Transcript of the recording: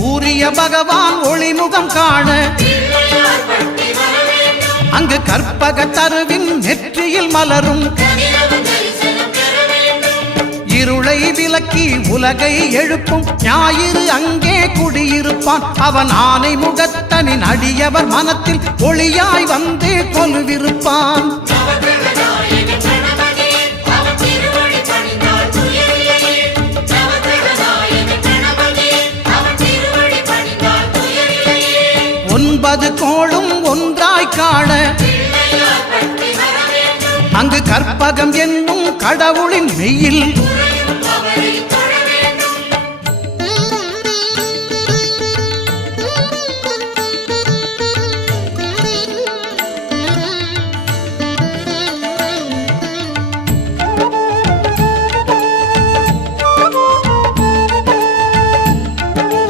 சூரிய பகவான் ஒளிமுகம் காண அங்கு கற்பக தருவின் நெற்றியில் மலரும் இருளை விலக்கி உலகை எழுப்பும் ஞாயிறு அங்கே குடியிருப்பான். அவன் ஆனை முகத்தனின் அடியவர் மனத்தில் ஒளியாய் வந்து கொலுவிருப்பான். ஒன்பது கோளும் ஒன்றாய் காண அங்கு கற்பகம் என்னும் கடவுளின் மெய்யில்